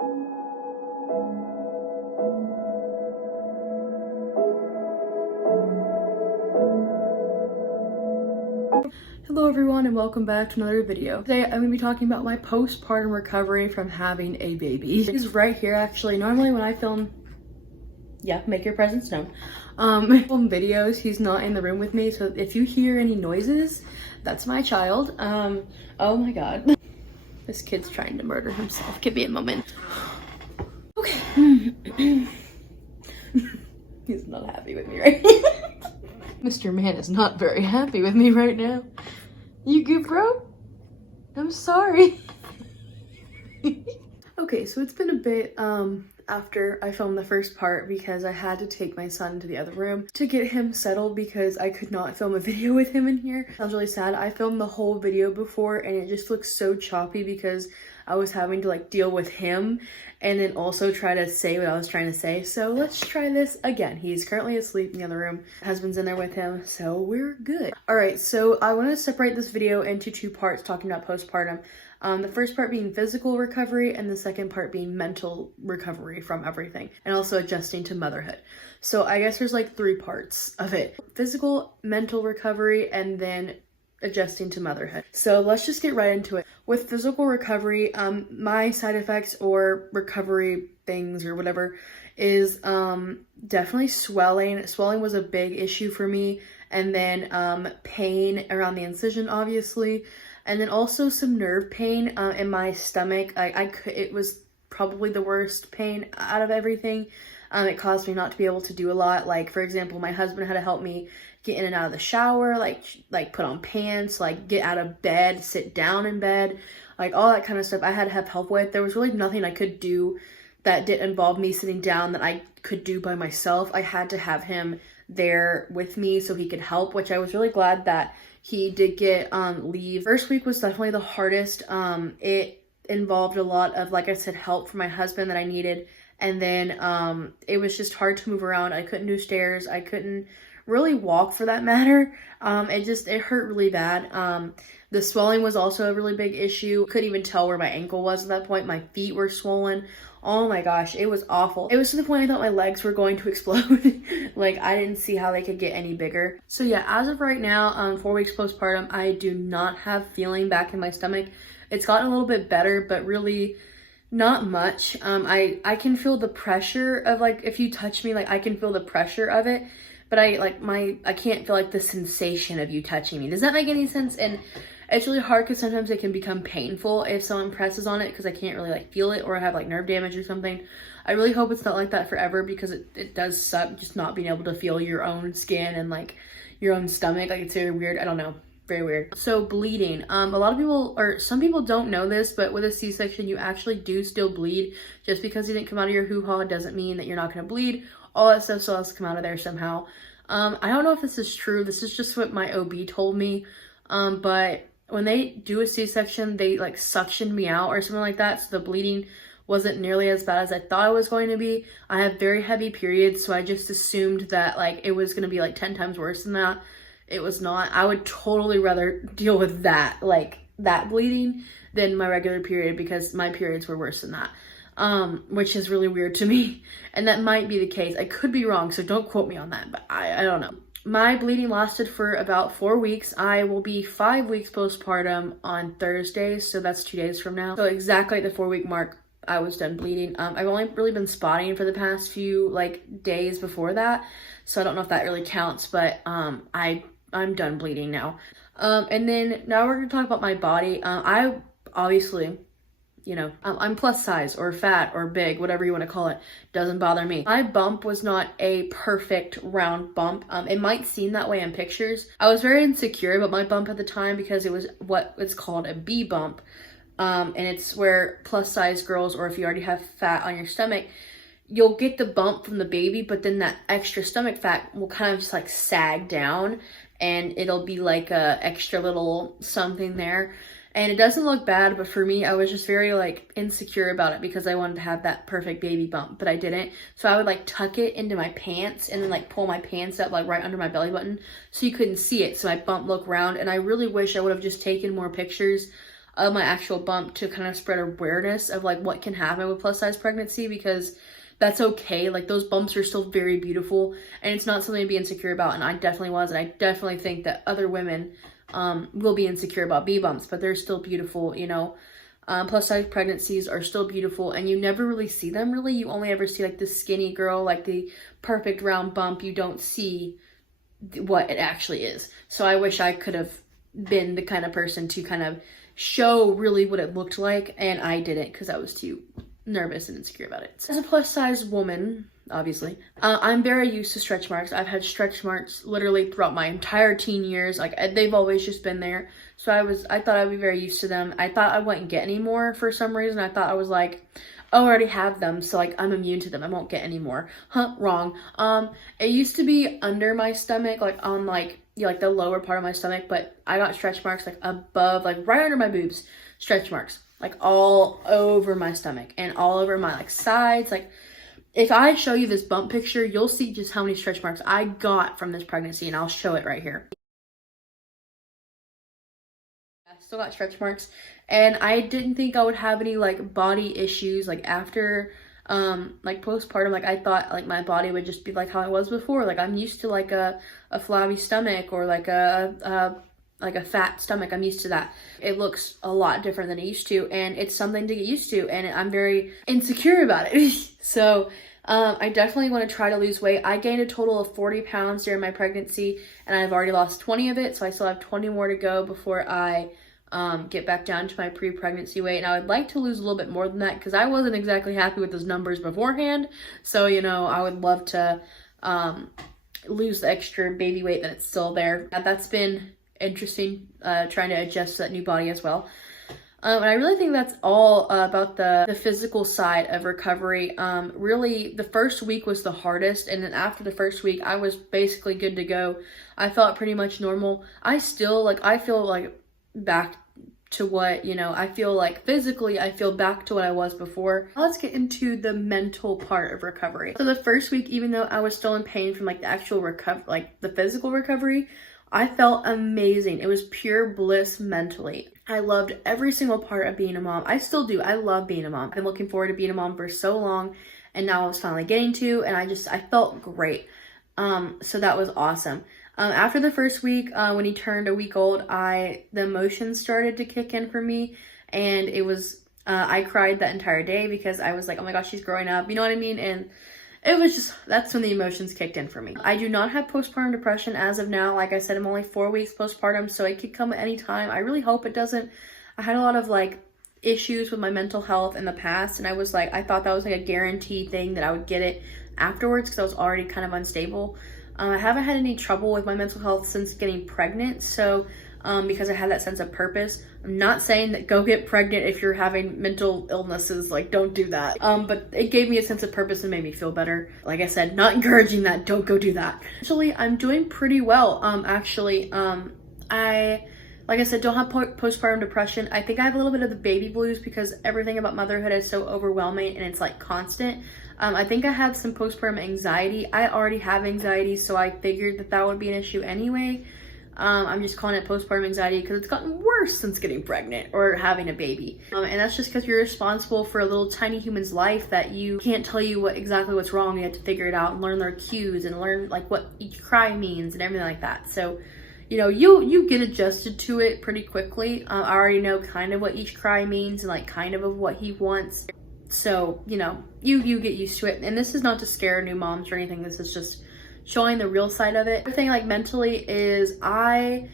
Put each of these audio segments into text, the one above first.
Hello everyone and welcome back to another video. Today I'm going to be talking about my postpartum recovery from having a baby. He's right here actually. Normally when I film, make your presence known. Film videos, he's not in the room with me, so if you hear any noises, that's my child. Oh my god. This kid's trying to murder himself. Give me a moment. Okay. He's not happy with me right now. Mr. Man is not very happy with me right now. You good, bro? I'm sorry. Okay, so it's been a bit after I filmed the first part because I had to take my son to the other room to get him settled because I could not film a video with him in here. Sounds really sad. I filmed the whole video before and it just looks so choppy because I was having to like deal with him and then also try to say what I was trying to say. So let's try this again. He's currently asleep in the other room. Husband's in there with him, so we're good. All right, so I want to separate this video into two parts talking about postpartum. The first part being physical recovery and the second part being mental recovery from everything and also adjusting to motherhood. So I guess there's like three parts of it: physical, mental recovery, and then adjusting to motherhood. So let's just get right into it. With physical recovery, my side effects or recovery things or whatever is definitely swelling. Swelling was a big issue for me, and then pain around the incision obviously, and then also some nerve pain in my stomach. It was probably the worst pain out of everything. It caused me not to be able to do a lot. Like, for example, my husband had to help me get in and out of the shower, like put on pants, like get out of bed, sit down in bed, like all that kind of stuff I had to have help with. There was really nothing I could do that didn't involve me sitting down that I could do by myself. I had to have him there with me so he could help, which I was really glad that he did get leave. First week was definitely the hardest. It involved a lot of, like I said, help from my husband that I needed. And then it was just hard to move around. I couldn't do stairs. I couldn't really walk for that matter. It hurt really bad. The swelling was also a really big issue. Couldn't even tell where my ankle was at that point. My feet were swollen. Oh my gosh, it was awful. It was to the point I thought my legs were going to explode. Like, I didn't see how they could get any bigger. So yeah, as of right now, 4 weeks postpartum, I do not have feeling back in my stomach. It's gotten a little bit better, but really not much. I can feel the pressure of, like, if you touch me, like I can feel the pressure of it, but I can't feel like the sensation of you touching me. Does that make any sense? And it's really hard because sometimes it can become painful if someone presses on it because I can't really like feel it, or I have like nerve damage or something. I really hope it's not like that forever because it does suck just not being able to feel your own skin and like your own stomach. Like, it's very weird. I don't know. Very weird. So bleeding. A lot of people, or some people don't know this, but with a C-section, you actually do still bleed. Just because you didn't come out of your hoo-ha doesn't mean that you're not going to bleed. All that stuff still has to come out of there somehow. I don't know if this is true. This is just what my OB told me. But when they do a C-section, they like suction me out or something like that. So the bleeding wasn't nearly as bad as I thought it was going to be. I have very heavy periods, so I just assumed that like it was going to be like 10 times worse than that. It was not. I would totally rather deal with that, like that bleeding, than my regular period because my periods were worse than that. Which is really weird to me. And that might be the case. I could be wrong, so don't quote me on that, but I don't know. My bleeding lasted for about 4 weeks. I will be 5 weeks postpartum on Thursday, so that's 2 days from now. So exactly at the 4 week mark, I was done bleeding. I've only really been spotting for the past few like days before that, so I don't know if that really counts, but I'm done bleeding now. And then now we're gonna talk about my body. I obviously, you know, I'm plus size or fat or big, whatever you want to call it. Doesn't bother me. My bump was not a perfect round bump. It might seem that way in pictures. I was very insecure about my bump at the time because it was what is called a B bump. And it's where plus size girls, or if you already have fat on your stomach, you'll get the bump from the baby, but then that extra stomach fat will kind of just like sag down and it'll be like a extra little something there. And it doesn't look bad, but for me, I was just very like insecure about it because I wanted to have that perfect baby bump, but I didn't. So I would like tuck it into my pants and then like pull my pants up like right under my belly button so you couldn't see it. So my bump looked round, and I really wish I would have just taken more pictures of my actual bump to kind of spread awareness of like what can happen with plus size pregnancy, because that's okay. Like those bumps are still very beautiful and it's not something to be insecure about. And I definitely was, and I definitely think that other women will be insecure about B bumps, but they're still beautiful, you know. Plus size pregnancies are still beautiful and you never really see them really. You only ever see like the skinny girl, like the perfect round bump. You don't see what it actually is. So I wish I could have been the kind of person to kind of show really what it looked like, and I didn't because I was too nervous and insecure about it. As a plus size woman, obviously, I'm very used to stretch marks. I've had stretch marks literally throughout my entire teen years. Like they've always just been there. So I thought I'd be very used to them. I thought I wouldn't get any more for some reason. I thought I was like, oh, I already have them, so like I'm immune to them. I won't get any more. Huh, wrong. It used to be under my stomach, like on like, you know, like the lower part of my stomach, but I got stretch marks like above, like right under my boobs, stretch marks, like all over my stomach and all over my like sides. Like if I show you this bump picture, you'll see just how many stretch marks I got from this pregnancy, and I'll show it right here. I still got stretch marks, and I didn't think I would have any like body issues like after like postpartum. Like I thought like my body would just be like how I was before. Like I'm used to like a flabby stomach or like a fat stomach. I'm used to that. It looks a lot different than it used to, and it's something to get used to, and I'm very insecure about it. So I definitely want to try to lose weight. I gained a total of 40 pounds during my pregnancy, and I've already lost 20 of it, so I still have 20 more to go before I get back down to my pre-pregnancy weight. And I would like to lose a little bit more than that because I wasn't exactly happy with those numbers beforehand. So, you know, I would love to lose the extra baby weight that's still there. That's been interesting, trying to adjust to that new body as well. And I really think that's all about the physical side of recovery. Really, the first week was the hardest, and then after the first week, I was basically good to go. I felt pretty much normal. I feel like back to what, you know, I feel like physically, I feel back to what I was before. Let's get into the mental part of recovery. So the first week, even though I was still in pain from like the actual recovery, like the physical recovery, I felt amazing. It was pure bliss mentally. I loved every single part of being a mom. I still do. I love being a mom. I've been looking forward to being a mom for so long, and now I was finally getting to, and I felt great. So that was awesome. After the first week, when he turned a week old, the emotions started to kick in for me, and it was, I cried that entire day because I was like, oh my gosh, she's growing up, you know what I mean? And it was just, that's when the emotions kicked in for me. I do not have postpartum depression as of now. Like I said, I'm only 4 weeks postpartum, so it could come at any time. I really hope it doesn't. I had a lot of like issues with my mental health in the past, and I was like, I thought that was like a guaranteed thing that I would get it afterwards because I was already kind of unstable. I haven't had any trouble with my mental health since getting pregnant, so because I had that sense of purpose. I'm not saying that go get pregnant if you're having mental illnesses, like don't do that. But it gave me a sense of purpose and made me feel better. Like I said, not encouraging that, don't go do that. Actually, I'm doing pretty well. Like I said, don't have postpartum depression. I think I have a little bit of the baby blues because everything about motherhood is so overwhelming and it's like constant. I think I have some postpartum anxiety. I already have anxiety, so I figured that would be an issue anyway. I'm just calling it postpartum anxiety because it's gotten worse since getting pregnant or having a baby. And that's just because you're responsible for a little tiny human's life that you can't tell you exactly what's wrong. You have to figure it out and learn their cues and learn like what each cry means and everything like that. So, you know, you get adjusted to it pretty quickly. I already know kind of what each cry means and like kind of what he wants. So, you know, you get used to it. And this is not to scare new moms or anything. This is just showing the real side of it. The thing like mentally is I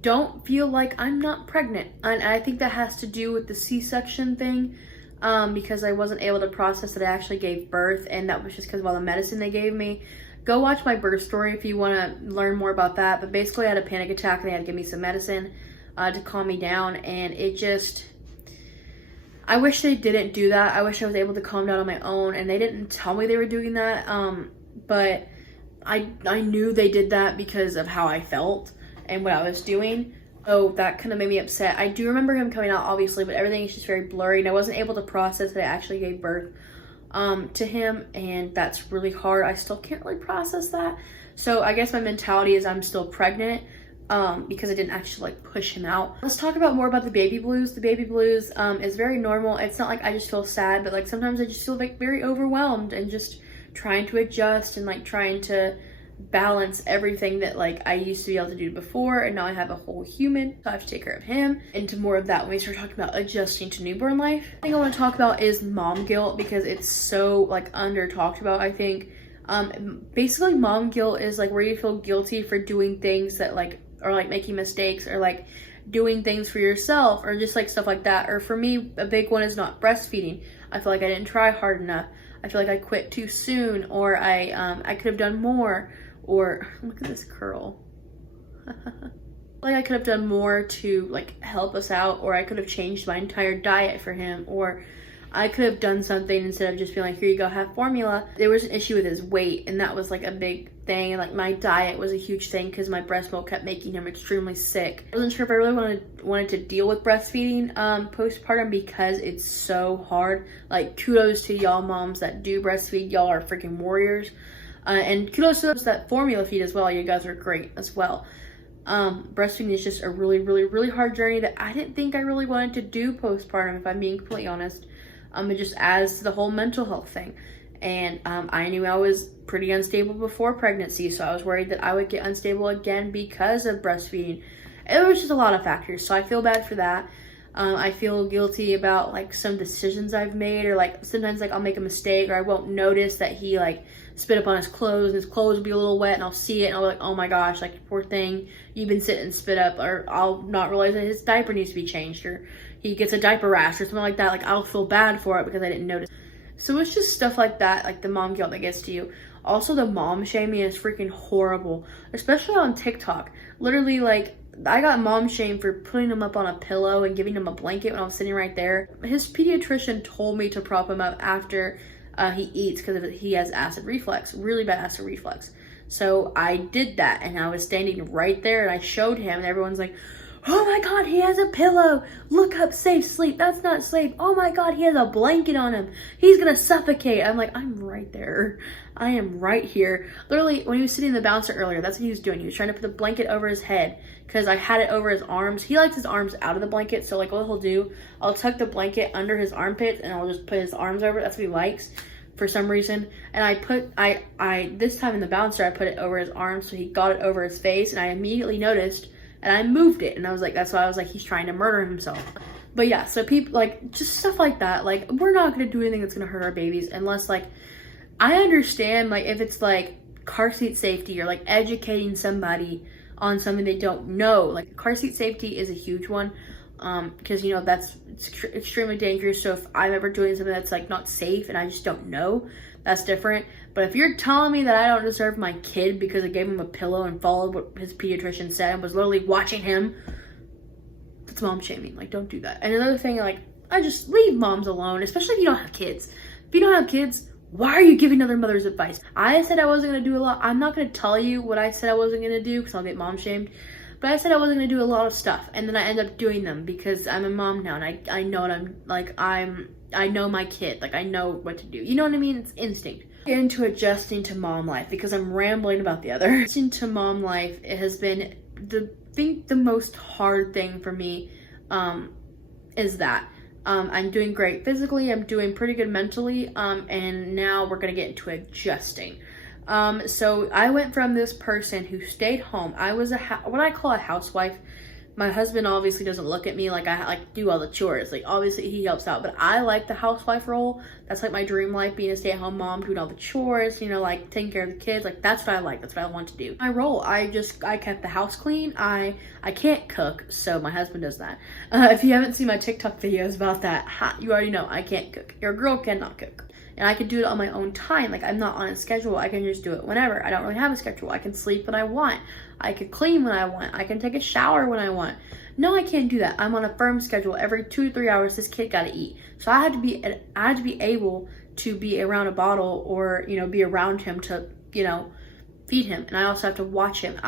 don't feel like I'm not pregnant. And I think that has to do with the C-section thing because I wasn't able to process that I actually gave birth. And that was just because of all the medicine they gave me. Go watch my birth story if you want to learn more about that. But basically I had a panic attack and they had to give me some medicine to calm me down. And it just, I wish they didn't do that. I wish I was able to calm down on my own, and they didn't tell me they were doing that. But I knew they did that because of how I felt and what I was doing. So that kind of made me upset. I do remember him coming out, obviously, but everything is just very blurry, and I wasn't able to process that I actually gave birth to him, and that's really hard. I still can't really process that. So I guess my mentality is I'm still pregnant. because I didn't actually like push him out. Let's talk about more about the baby blues. The baby blues is very normal. It's not like I just feel sad, but like sometimes I just feel like very overwhelmed and just trying to adjust and like trying to balance everything that like I used to be able to do before, and now I have a whole human, so I have to take care of him. Into more of that when we start talking about adjusting to newborn life. The thing I want to talk about is mom guilt, because it's so like under talked about, I think. Basically mom guilt is like where you feel guilty for doing things that like, or like making mistakes, or like doing things for yourself, or just like stuff like that. Or for me, a big one is not breastfeeding. I feel like I didn't try hard enough. I feel like I quit too soon, or I could have done more. Or look at this curl. Like I could have done more to like help us out, or I could have changed my entire diet for him, or I could have done something instead of just being like, here you go, have formula. There was an issue with his weight, and that was like a big thing. Like my diet was a huge thing because my breast milk kept making him extremely sick. I wasn't sure if I really wanted to deal with breastfeeding postpartum, because it's so hard. Like kudos to y'all moms that do breastfeed. Y'all are freaking warriors. And kudos to those that formula feed as well. You guys are great as well. Breastfeeding is just a really, really, really hard journey that I didn't think I really wanted to do postpartum, if I'm being completely honest. It just adds to the whole mental health thing. And I knew I was pretty unstable before pregnancy, so I was worried that I would get unstable again because of breastfeeding. It was just a lot of factors, so I feel bad for that. I feel guilty about like some decisions I've made, or like sometimes like I'll make a mistake, or I won't notice that he like spit up on his clothes, and his clothes will be a little wet, and I'll see it and I'll be like, oh my gosh, like poor thing, you've been sitting and spit up. Or I'll not realize that his diaper needs to be changed, or he gets a diaper rash or something like that. Like I'll feel bad for it because I didn't notice. So it's just stuff like that, like the mom guilt that gets to you. Also, the mom shaming is freaking horrible, especially on TikTok. Literally, like, I got mom shamed for putting him up on a pillow and giving him a blanket when I was sitting right there. His pediatrician told me to prop him up after he eats, because he has acid reflux, really bad acid reflux. So I did that, and I was standing right there, and I showed him, and everyone's like, oh my god, he has a pillow. Look up, safe sleep. That's not safe. Oh my god, he has a blanket on him. He's gonna suffocate. I'm like, I'm right there. I am right here. Literally, when he was sitting in the bouncer earlier, that's what he was doing. He was trying to put the blanket over his head, because I had it over his arms. He likes his arms out of the blanket, so like what he'll do, I'll tuck the blanket under his armpits, and I'll just put his arms over it. That's what he likes for some reason. And I this time in the bouncer, I put it over his arms, so he got it over his face, and I immediately noticed, and I moved it, and I was like, that's why I was like, he's trying to murder himself. But yeah, so people, like, just stuff like that. Like, we're not going to do anything that's going to hurt our babies unless, like, I understand, like, if it's, like, car seat safety, or, like, educating somebody on something they don't know. Like, car seat safety is a huge one, because, you know, it's extremely dangerous. So if I'm ever doing something that's, like, not safe and I just don't know, that's different. But if you're telling me that I don't deserve my kid because I gave him a pillow and followed what his pediatrician said and was literally watching him, that's mom shaming. Like, don't do that. And another thing, like, I just leave moms alone, especially if you don't have kids. If you don't have kids, why are you giving other mothers advice? I said I wasn't going to do a lot. I'm not going to tell you what I said I wasn't going to do because I'll get mom shamed. But I said I wasn't going to do a lot of stuff, and then I end up doing them because I'm a mom now, and I know what I know my kid. Like, I know what to do. You know what I mean? It's instinct. Get into adjusting to mom life, because I'm rambling about the other. Adjusting to mom life, it has been the most hard thing for me, is that I'm doing great physically, I'm doing pretty good mentally, and now we're gonna get into adjusting. So I went from this person who stayed home. I was what I call a housewife. My husband obviously doesn't look at me like I like do all the chores. Like, obviously he helps out, but I like the housewife role. That's like my dream life, being a stay-at-home mom, doing all the chores, you know, like taking care of the kids. Like, that's what I like. That's what I want to do. My role, I kept the house clean. I can't cook, so my husband does that. If you haven't seen my TikTok videos about that, you already know I can't cook. Your girl cannot cook. And I can do it on my own time. Like, I'm not on a schedule. I can just do it whenever. I don't really have a schedule. I can sleep when I want. I can clean when I want. I can take a shower when I want. No, I can't do that. I'm on a firm schedule. Every 2 to 3 hours, this kid got to eat. So I had to be able to be around a bottle, or, you know, be around him to, you know, feed him. And I also have to watch him.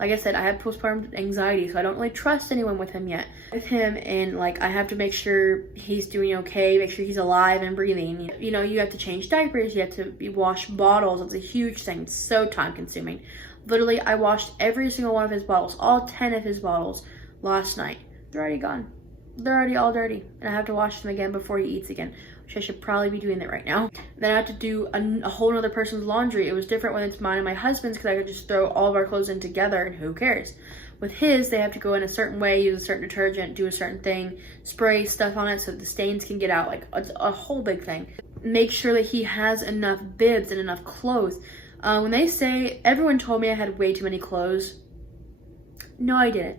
Like I said, I have postpartum anxiety, so I don't really trust anyone with him yet. And like, I have to make sure he's doing okay, make sure he's alive and breathing. You know, you have to change diapers, you have to wash bottles. It's a huge thing. It's so time consuming. Literally, I washed every single one of his bottles, all 10 of his bottles last night. They're already gone. They're already all dirty, and I have to wash them again before he eats again, which I should probably be doing that right now. Then I have to do a whole other person's laundry. It was different when it's mine and my husband's because I could just throw all of our clothes in together and who cares. With his, they have to go in a certain way, use a certain detergent, do a certain thing, spray stuff on it so that the stains can get out, like a whole big thing. Make sure that he has enough bibs and enough clothes. When they say, everyone told me I had way too many clothes. No, I didn't.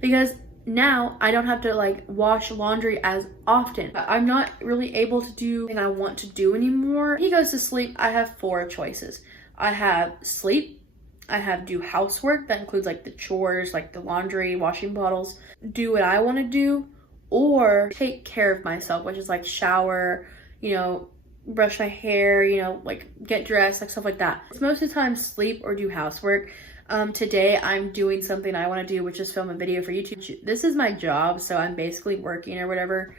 Because now I don't have to like wash laundry as often. I'm not really able to do what I want to do anymore. When he goes to sleep, I have 4 choices. I have sleep, I have do housework, that includes like the chores, like the laundry, washing bottles, do what I want to do, or take care of myself, which is like shower, you know, brush my hair, you know, like get dressed, like stuff like that. It's most of the time sleep or do housework. Today I'm doing something I want to do, which is film a video for YouTube. This is my job, so I'm basically working or whatever.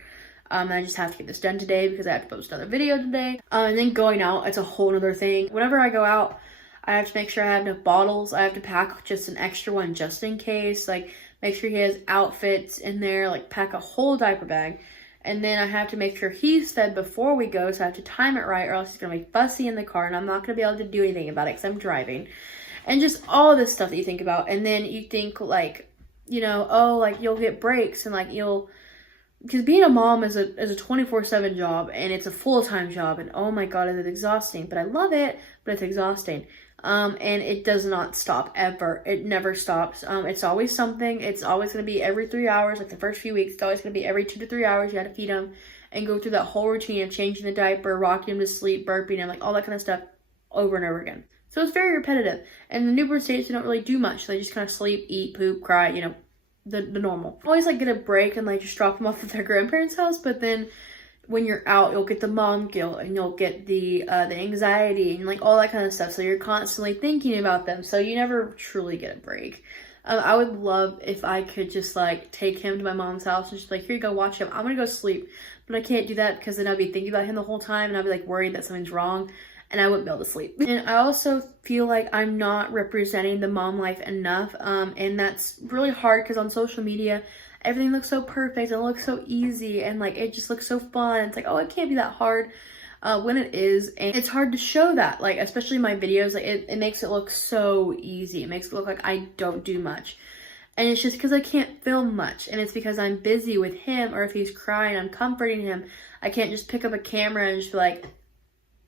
I just have to get this done today because I have to post another video today. And then going out, it's a whole other thing. Whenever I go out, I have to make sure I have enough bottles. I have to pack just an extra one just in case. Like, make sure he has outfits in there, like pack a whole diaper bag. And then I have to make sure he's fed before we go, so I have to time it right or else he's gonna be fussy in the car and I'm not gonna be able to do anything about it because I'm driving. And just all this stuff that you think about. And then you think like, you know, oh, like you'll get breaks and like because being a mom is a 24/7 job and it's a full-time job and oh my God, it's exhausting. But I love it, but it's exhausting. And it does not stop ever. It never stops. It's always something. It's always going to be every 3 hours. Like the first few weeks, it's always going to be every 2 to 3 hours. You got to feed him and go through that whole routine of changing the diaper, rocking him to sleep, burping him, like all that kind of stuff over and over again. So it's very repetitive. And the newborn stage, they don't really do much. They just kind of sleep, eat, poop, cry, you know, the normal. Always like get a break and like just drop them off at their grandparents' house. But then when you're out, you'll get the mom guilt and you'll get the anxiety and like all that kind of stuff. So you're constantly thinking about them. So you never truly get a break. I would love if I could just like take him to my mom's house and just be like, here you go, watch him. I'm gonna go sleep. But I can't do that because then I'll be thinking about him the whole time and I'll be like worried that something's wrong. And I wouldn't be able to sleep. And I also feel like I'm not representing the mom life enough. And that's really hard because on social media, everything looks so perfect and it looks so easy and like it just looks so fun. It's like, oh, it can't be that hard when it is. And it's hard to show that, like, especially my videos, like it makes it look so easy. It makes it look like I don't do much. And it's just because I can't film much. And it's because I'm busy with him, or if he's crying, I'm comforting him. I can't just pick up a camera and just be like,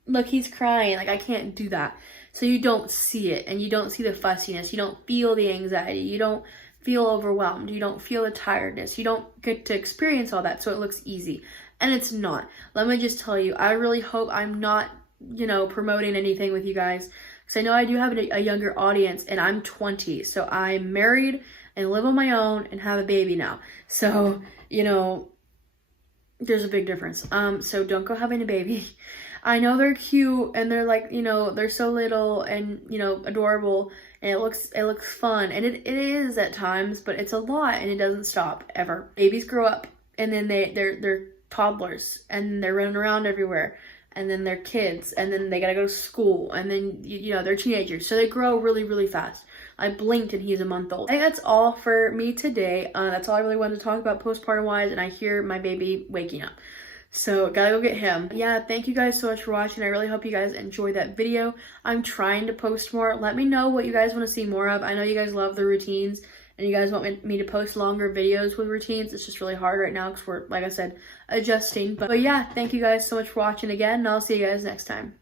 look, he's crying. Like, I can't do that. So you don't see it and you don't see the fussiness. You don't feel the anxiety. You don't feel overwhelmed. You don't feel the tiredness. You don't get to experience all that. So it looks easy. And it's not. Let me just tell you, I really hope I'm not, you know, promoting anything with you guys. Because I know I do have a younger audience and I'm 20. So I'm married and live on my own and have a baby now. So, you know, there's a big difference. So don't go having a baby. I know they're cute and they're like, you know, they're so little and, you know, adorable and it looks fun. And it is at times, but it's a lot and it doesn't stop ever. Babies grow up and then they're toddlers and they're running around everywhere and then they're kids and then they gotta go to school and then, you know, they're teenagers. So they grow really, really fast. I blinked and he's a month old. I think that's all for me today. That's all I really wanted to talk about postpartum wise, and I hear my baby waking up. So gotta go get him. Yeah, thank you guys so much for watching. I really hope you guys enjoyed that video. I'm trying to post more. Let me know what you guys want to see more of. I know you guys love the routines and you guys want me to post longer videos with routines. It's just really hard right now because we're, like I said, adjusting. But yeah, thank you guys so much for watching again, and I'll see you guys next time.